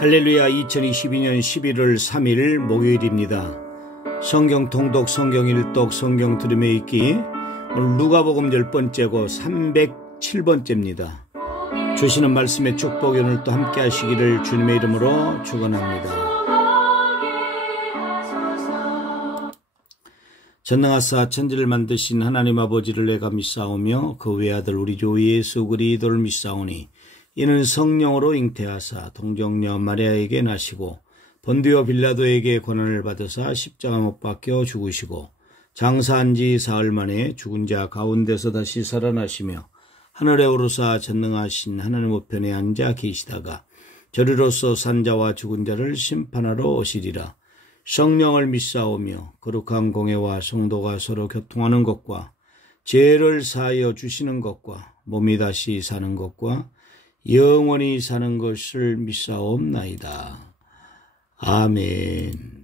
할렐루야. 2022년 11월 3일 목요일입니다. 성경 통독, 성경 일독, 성경 들음에 읽기. 오늘 누가복음 10번째고 307번째입니다. 주시는 말씀의 축복이 오늘 또 함께 하시기를 주님의 이름으로 축원합니다. 전능하사 천지를 만드신 하나님 아버지를 내가 믿사오며 그 외아들 우리 주 예수 그리스도를 믿사오니 이는 성령으로 잉태하사 동정녀 마리아에게 나시고 본디오 빌라도에게 고난을 받으사 십자가 못 박혀 죽으시고 장사한 지 사흘 만에 죽은 자 가운데서 다시 살아나시며 하늘에 오르사 전능하신 하나님 우편에 앉아 계시다가 저리로서 산 자와 죽은 자를 심판하러 오시리라. 성령을 믿사오며 거룩한 공회와 성도가 서로 교통하는 것과 죄를 사하여 주시는 것과 몸이 다시 사는 것과 영원히 사는 것을 믿사옵나이다. 아멘.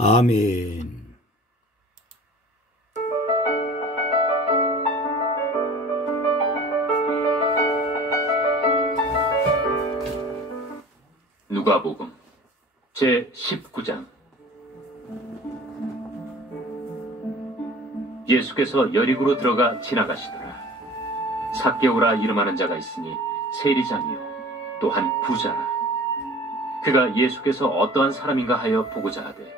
아멘. 누가복음 제19장. 예수께서 여리고로 들어가 지나가시더라. 삭개오라 이름하는 자가 있으니 세리장이요 또한 부자라. 그가 예수께서 어떠한 사람인가 하여 보고자 하되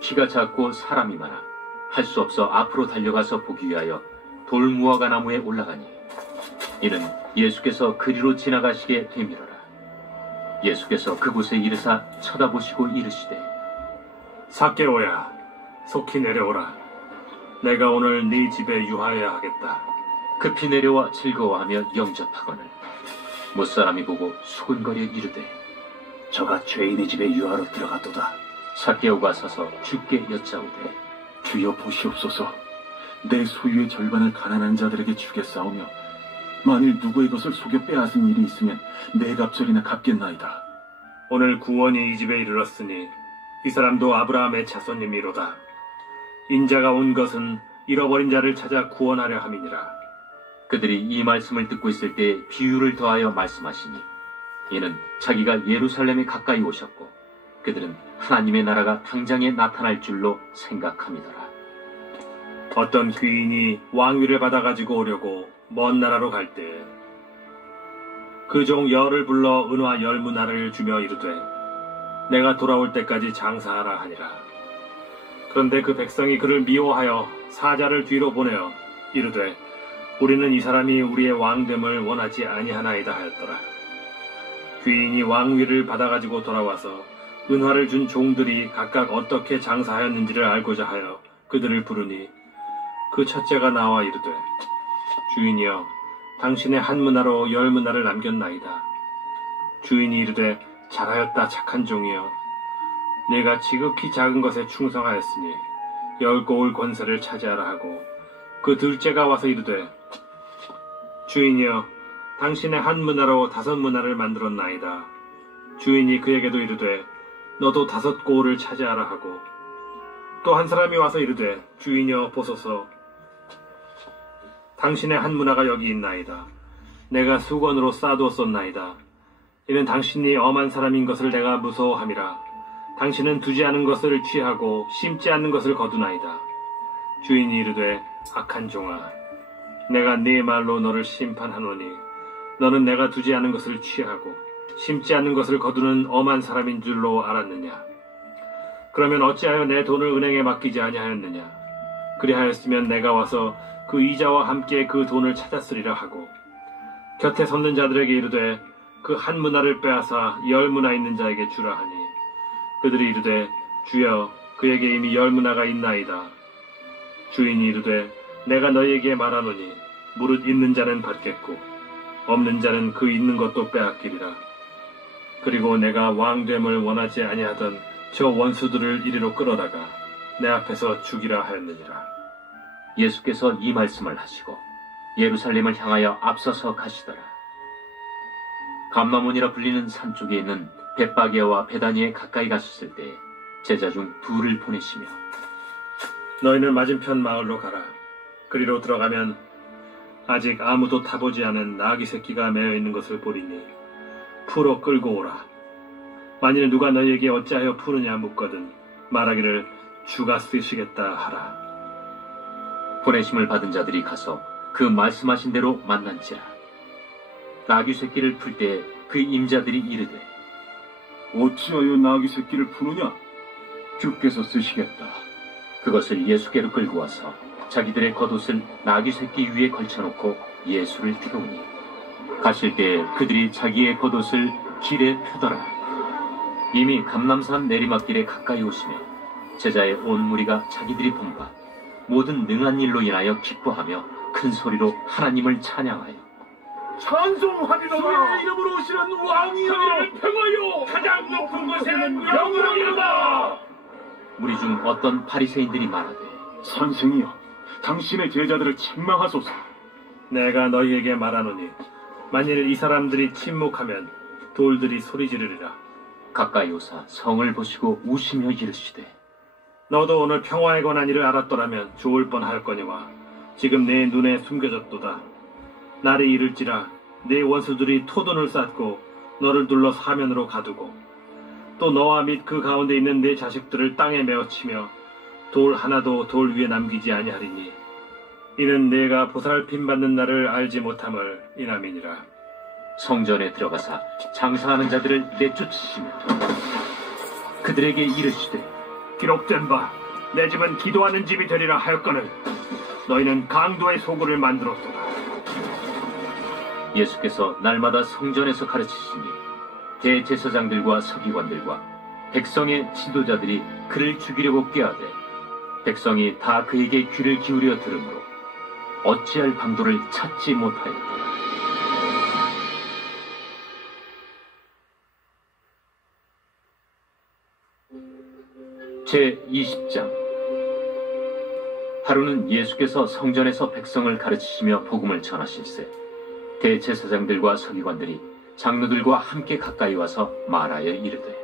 키가 작고 사람이 많아 할 수 없어 앞으로 달려가서 보기 위하여 돌무화과 나무에 올라가니 이는 예수께서 그리로 지나가시게 되밀어라. 예수께서 그곳에 이르사 쳐다보시고 이르시되 삭개오야, 속히 내려오라. 내가 오늘 네 집에 유하여야 하겠다. 급히 내려와 즐거워하며 영접하거늘 못사람이 보고 수군거려 이르되 저가 죄인의 집에 유하러 들어갔도다. 삭개오가 서서 주께 여짜오되 주여 보시옵소서. 내 소유의 절반을 가난한 자들에게 주겠사오며 만일 누구의 것을 속여 빼앗은 일이 있으면 네 갑절이나 갚겠나이다. 오늘 구원이 이 집에 이르렀으니 이 사람도 아브라함의 자손님이로다. 인자가 온 것은 잃어버린 자를 찾아 구원하려 함이니라. 그들이 이 말씀을 듣고 있을 때 비유를 더하여 말씀하시니 이는 자기가 예루살렘에 가까이 오셨고 그들은 하나님의 나라가 당장에 나타날 줄로 생각함이더라. 어떤 귀인이 왕위를 받아가지고 오려고 먼 나라로 갈 때 그 종 열을 불러 은화 10문화를 주며 이르되 내가 돌아올 때까지 장사하라 하니라. 그런데 그 백성이 그를 미워하여 사자를 뒤로 보내어 이르되 우리는 이 사람이 우리의 왕됨을 원하지 아니하나이다 하였더라. 귀인이 왕위를 받아가지고 돌아와서 은화를 준 종들이 각각 어떻게 장사하였는지를 알고자 하여 그들을 부르니 그 첫째가 나와 이르되 주인이여, 당신의 한 문화로 10문화를 남겼나이다. 주인이 이르되 잘하였다 착한 종이여. 내가 지극히 작은 것에 충성하였으니 10고을 권세를 차지하라 하고 그 둘째가 와서 이르되 주인이여, 당신의 한 문화로 5문화를 만들었나이다. 주인이 그에게도 이르되 너도 5고을을 차지하라 하고 또 한 사람이 와서 이르되 주인이여 보소서. 당신의 한 문화가 여기 있나이다. 내가 수건으로 싸두었었나이다. 이는 당신이 엄한 사람인 것을 내가 무서워함이라. 당신은 두지 않은 것을 취하고 심지 않는 것을 거두나이다. 주인이 이르되 악한 종아, 내가 네 말로 너를 심판하노니 너는 내가 두지 않은 것을 취하고 심지 않는 것을 거두는 엄한 사람인 줄로 알았느냐? 그러면 어찌하여 내 돈을 은행에 맡기지 아니하였느냐? 그리하였으면 내가 와서 그 이자와 함께 그 돈을 찾았으리라 하고, 곁에 섰는 자들에게 이르되 그 한 문화를 빼앗아 10문화 있는 자에게 주라 하니, 그들이 이르되 주여, 그에게 이미 10문화가 있나이다. 주인이 이르되 내가 너희에게 말하노니 무릇 있는 자는 받겠고 없는 자는 그 있는 것도 빼앗기리라. 그리고 내가 왕됨을 원하지 아니하던 저 원수들을 이리로 끌어다가 내 앞에서 죽이라 하였느니라. 예수께서 이 말씀을 하시고 예루살렘을 향하여 앞서서 가시더라. 감라몬이라 불리는 산 쪽에 있는 벳바게와 베다니에 가까이 가셨을 때 제자 중 둘을 보내시며, 너희는 맞은편 마을로 가라. 그리로 들어가면 아직 아무도 타보지 않은 나귀 새끼가 매여 있는 것을 보리니 풀어 끌고 오라. 만일 누가 너희에게 어찌하여 푸느냐 묻거든 말하기를 주가 쓰시겠다 하라. 보내심을 받은 자들이 가서 그 말씀하신 대로 만난지라. 나귀 새끼를 풀 때 그 임자들이 이르되 어찌하여 나귀 새끼를 푸느냐? 주께서 쓰시겠다. 그것을 예수께로 끌고 와서 자기들의 겉옷을 나귀 새끼 위에 걸쳐놓고 예수를 태우니, 가실 때에 그들이 자기의 겉옷을 길에 펴더라. 이미 감람산 내리막길에 가까이 오시며 제자의 온 무리가 자기들이 본 바 모든 능한 일로 인하여 기뻐하며 큰 소리로 하나님을 찬양하여 찬송하리로다. 주의 이름으로 오시는 왕이여, 평화요, 가장 높은 곳에는 영광이로다. 무리 중 어떤 바리새인들이 말하되 선생이여, 당신의 제자들을 책망하소서. 내가 너희에게 말하노니 만일 이 사람들이 침묵하면 돌들이 소리 지르리라. 가까이 오사 성을 보시고 우시며 이르시되 너도 오늘 평화에 관한 일을 알았더라면 좋을 뻔하였거니와 지금 내 눈에 숨겨졌도다. 날이 이를지라 내 원수들이 토돈을 쌓고 너를 둘러 사면으로 가두고 또 너와 및 그 가운데 있는 내 자식들을 땅에 메어치며 돌 하나도 돌 위에 남기지 아니하리니 이는 내가 보살핌 받는 날을 알지 못함을 인함이니라. 성전에 들어가사 장사하는 자들을 내쫓으시며 그들에게 이르시되 기록된 바 내 집은 기도하는 집이 되리라 하였거늘 너희는 강도의 소굴을 만들었도다. 예수께서 날마다 성전에서 가르치시니 대제사장들과 서기관들과 백성의 지도자들이 그를 죽이려고 꾀하되 백성이 다 그에게 귀를 기울여 들으므로 어찌할 방도를 찾지 못하였더라. 제20장. 하루는 예수께서 성전에서 백성을 가르치시며 복음을 전하실세 대제사장들과 서기관들이 장로들과 함께 가까이 와서 말하여 이르되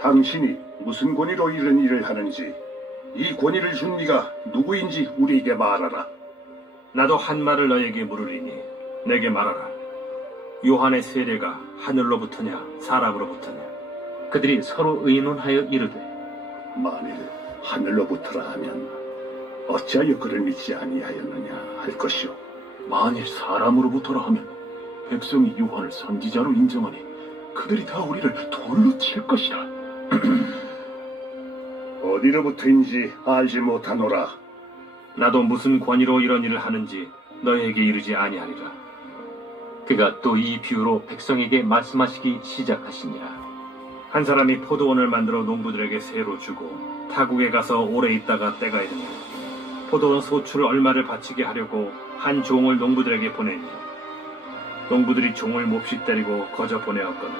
당신이 무슨 권위로 이런 일을 하는지, 이 권위를 준 네가 누구인지 우리에게 말하라. 나도 한 말을 너에게 물으리니 내게 말하라. 요한의 세례가 하늘로부터냐 사람으로부터냐? 그들이 서로 의논하여 이르되 만일 하늘로부터라 하면 어찌하여 그를 믿지 아니하였느냐 할 것이오. 만일 사람으로부터라 하면 백성이 요한을 선지자로 인정하니 그들이 다 우리를 돌로 칠 것이라. 어디로부터인지 알지 못하노라. 나도 무슨 권위로 이런 일을 하는지 너희에게 이르지 아니하리라. 그가 또 이 비유로 백성에게 말씀하시기 시작하시니라. 한 사람이 포도원을 만들어 농부들에게 새로 주고 타국에 가서 오래 있다가 때가 이르니 포도원 소출 얼마를 바치게 하려고 한 종을 농부들에게 보내니 농부들이 종을 몹시 때리고 거저 보내었거늘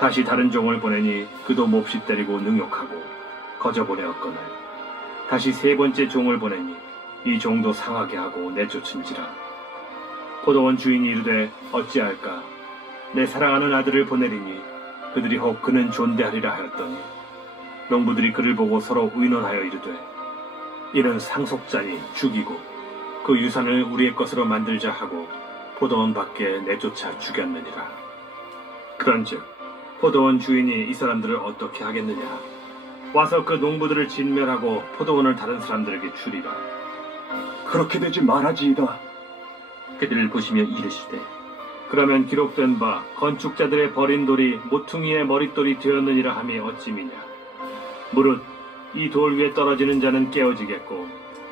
다시 다른 종을 보내니 그도 몹시 때리고 능욕하고 거저 보내었거늘 다시 세 번째 종을 보내니 이 종도 상하게 하고 내쫓은지라. 포도원 주인이 이르되 어찌할까? 내 사랑하는 아들을 보내리니 그들이 혹 그는 존대하리라 하였더니 농부들이 그를 보고 서로 의논하여 이르되 이는 상속자니 죽이고 그 유산을 우리의 것으로 만들자 하고 포도원 밖에 내쫓아 죽였느니라. 그런즉 포도원 주인이 이 사람들을 어떻게 하겠느냐? 와서 그 농부들을 진멸하고 포도원을 다른 사람들에게 주리라. 그렇게 되지 말아지이다. 그들을 보시며 이르시되 그러면 기록된 바 건축자들의 버린 돌이 모퉁이의 머릿돌이 되었느니라 함이 어찌미냐. 무릇 이 돌 위에 떨어지는 자는 깨어지겠고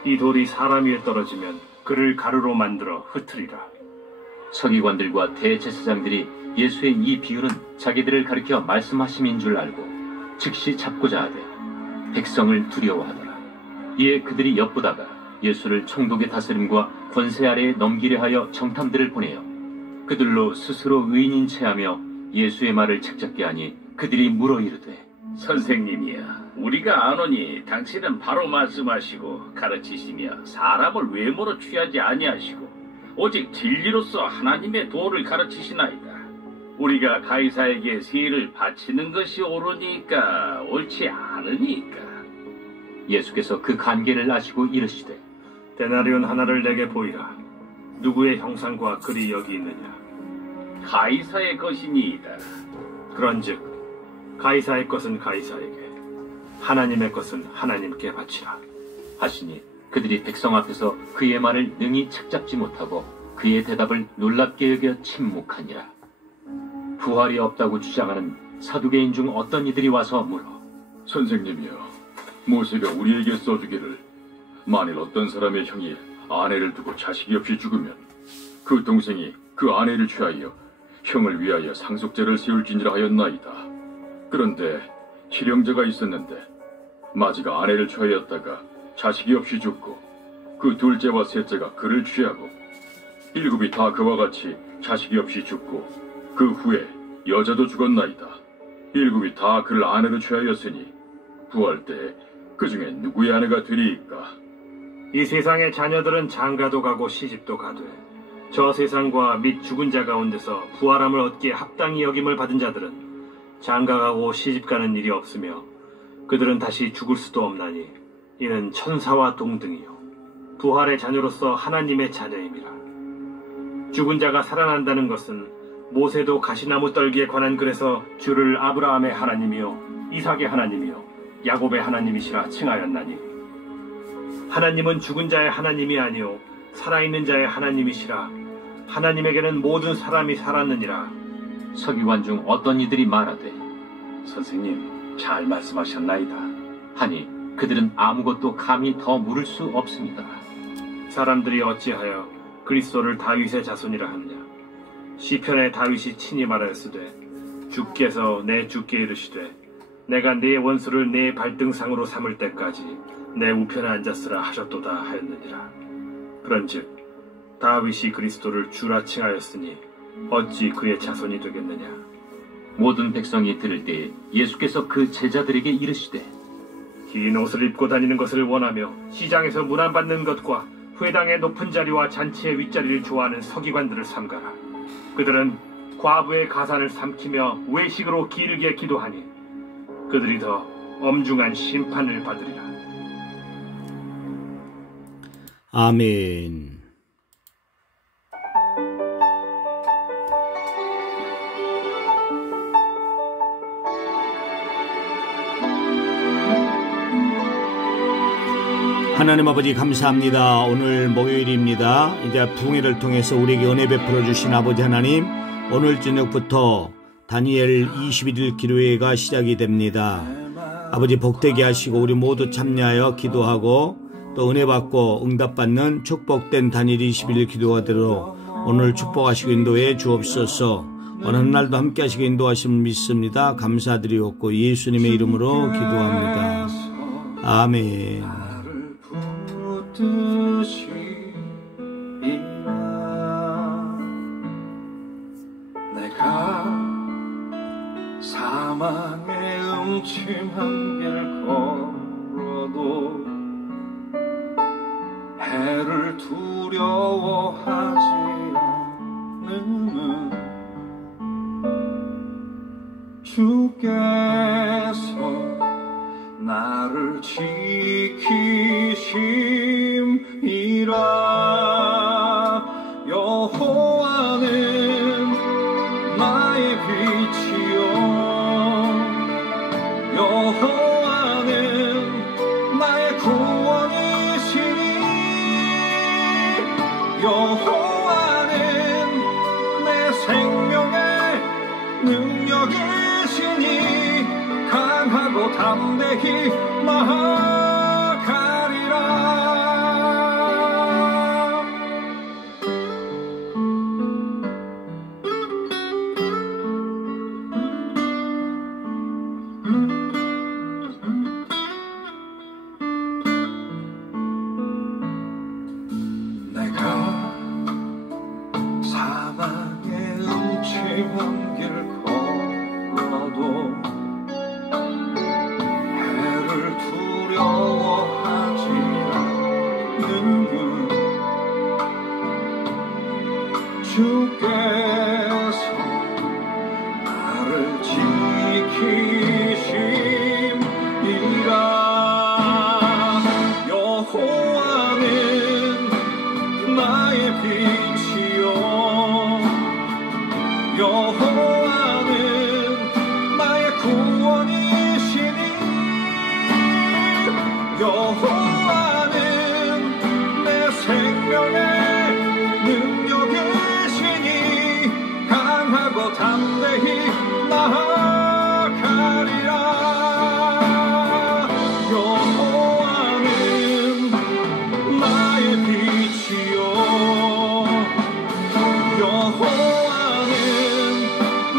이 돌이 사람 위에 떨어지면 그를 가루로 만들어 흩으리라. 서기관들과 대제사장들이 예수의 이 비유는 자기들을 가리켜 말씀하심인 줄 알고 즉시 잡고자 하되 백성을 두려워하더라. 이에 그들이 엿보다가 예수를 총독의 다스림과 권세 아래에 넘기려 하여 정탐들을 보내어 그들로 스스로 의인인 체하며 예수의 말을 책잡게 하니 그들이 물어 이르되 선생님이야, 우리가 아노니 당신은 바로 말씀하시고 가르치시며 사람을 외모로 취하지 아니하시고 오직 진리로서 하나님의 도를 가르치시나이다. 우리가 가이사에게 세를 바치는 것이 옳으니까 옳지 않으니까. 예수께서 그 관계를 아시고 이르시되 데나리온 하나를 내게 보이라. 누구의 형상과 글이 여기 있느냐. 가이사의 것이니이다. 그런즉 가이사의 것은 가이사에게, 하나님의 것은 하나님께 바치라 하시니 그들이 백성 앞에서 그의 말을 능히 책잡지 못하고 그의 대답을 놀랍게 여겨 침묵하니라. 부활이 없다고 주장하는 사두개인 중 어떤 이들이 와서 물어 선생님이여, 모세가 우리에게 써주기를 만일 어떤 사람의 형이 아내를 두고 자식이 없이 죽으면 그 동생이 그 아내를 취하여 형을 위하여 상속제를 세울지니라 하였나이다. 그런데 실형제가 있었는데 마지가 아내를 취하였다가 자식이 없이 죽고 그 둘째와 셋째가 그를 취하고 일곱이 다 그와 같이 자식이 없이 죽고 그 후에 여자도 죽었나이다. 일곱이 다 그를 아내로 취하였으니 부활 때에 그 중에 누구의 아내가 되리이까? 이 세상의 자녀들은 장가도 가고 시집도 가되 저 세상과 및 죽은 자 가운데서 부활함을 얻기에 합당히 여김을 받은 자들은 장가가고 시집가는 일이 없으며 그들은 다시 죽을 수도 없나니 이는 천사와 동등이요 부활의 자녀로서 하나님의 자녀임이라. 죽은 자가 살아난다는 것은 모세도 가시나무 떨기에 관한 글에서 주를 아브라함의 하나님이요 이삭의 하나님이요 야곱의 하나님이시라 칭하였나니 하나님은 죽은 자의 하나님이 아니요 살아있는 자의 하나님이시라. 하나님에게는 모든 사람이 살았느니라. 서기관 중 어떤 이들이 말하되 선생님, 잘 말씀하셨나이다. 하니 그들은 아무것도 감히 더 물을 수 없습니다. 사람들이 어찌하여 그리스도를 다윗의 자손이라 하느냐. 시편에 다윗이 친히 말하였으되 주께서 내 주께 이르시되 내가 네 원수를 네 발등상으로 삼을 때까지 내 우편에 앉았으라 하셨도다 하였느니라. 그런즉 다윗이 그리스도를 주라 칭하였으니 어찌 그의 자손이 되겠느냐. 모든 백성이 들을 때에 예수께서 그 제자들에게 이르시되 긴 옷을 입고 다니는 것을 원하며 시장에서 문안받는 것과 회당의 높은 자리와 잔치의 윗자리를 좋아하는 서기관들을 삼가라. 그들은 과부의 가산을 삼키며 외식으로 길게 기도하니 그들이 더 엄중한 심판을 받으리라. 아멘. 하나님 아버지 감사합니다. 오늘 목요일입니다. 이제 붕해를 통해서 우리에게 은혜 베풀어 주신 아버지 하나님, 오늘 저녁부터 다니엘 21일 기도회가 시작이 됩니다. 아버지 복되게 하시고 우리 모두 참여하여 기도하고 또 은혜 받고 응답받는 축복된 다니엘 21일 기도가 되도록 오늘 축복하시고 인도해 주옵소서. 오늘 날도 함께 하시고 인도하심을 믿습니다. 감사드리옵고 예수님의 이름으로 기도합니다. 아멘. 내가 사망의 음침한 길 걸어도 해를 두려워하지 않는 주께서 나를 지키심이라. 여호와는 나의 빛이요 여호와는 나의 구원이시니 담대히 나아가리라. 사망의 음침한 길 걸어도 해를 두려워하지 않는 주께서 나를 지키심이라. 여호와는 나의 빛이요 여호와는 나의 구원이시니 여호와는 내 생명의 능력이시니 강하고 담대히 나아가리라. 여호와는 나의 빛이요 여호와는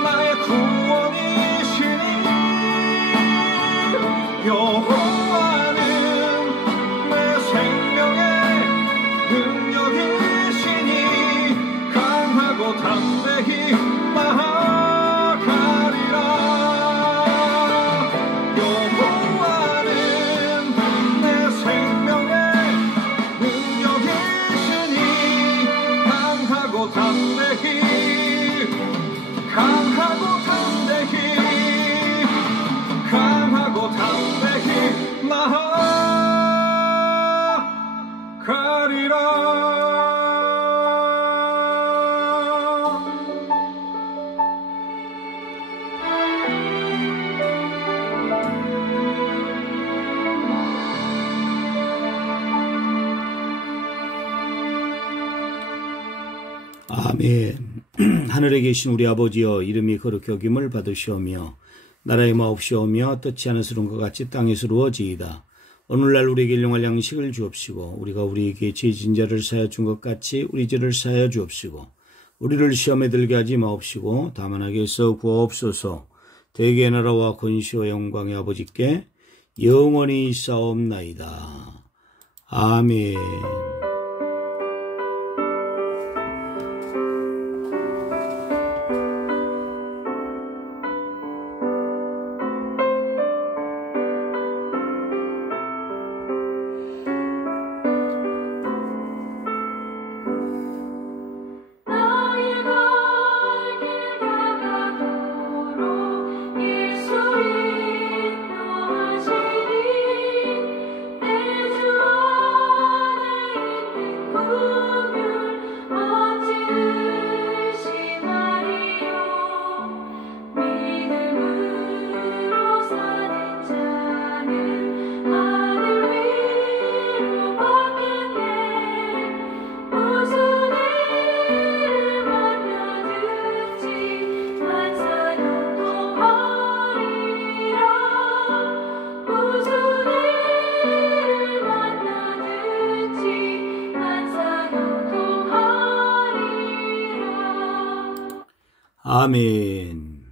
나의 구원이시니 여호와는 내 생명의 능력이시니 강하고 담대히 나아가리라. 여호와는 내 생명의 능력이시니 강하고 담대히 강하고 담대히 강하고 담대히 나아가리라. 아멘. 하늘에 계신 우리 아버지여, 이름이 거룩히 여김을 받으시오며 나라의 마옵시오며 뜻지 않으시는 것 같이 땅에서 이루어지이다. 오늘날 우리에게 일용할 양식을 주옵시고 우리가 우리에게 죄진 자를 사하여 준 것 같이 우리 죄를 사하여 주옵시고 우리를 시험에 들게 하지 마옵시고 다만 악에서 구하옵소서. 대개의 나라와 권시와 영광의 아버지께 영원히 있사옵나이다. 아멘. 아멘.